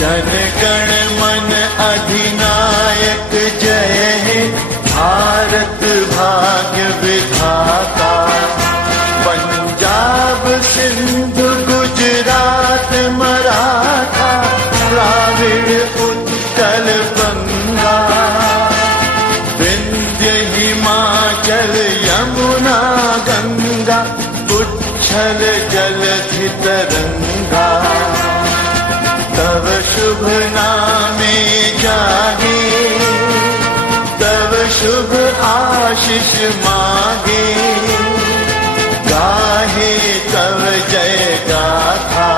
जन गण मन अधिनायक जय हे, भारत भाग्य विधाता। पंजाब सिंधु गुजरात मराठा, द्राविड़ उत्कल बंगा। विंध्य हिमाचल यमुना गंगा, उच्छल जलधि तरंगा। तव शुभ नामे जागे, तव शुभ आशीष मागे। गाहे तव जय गाथा,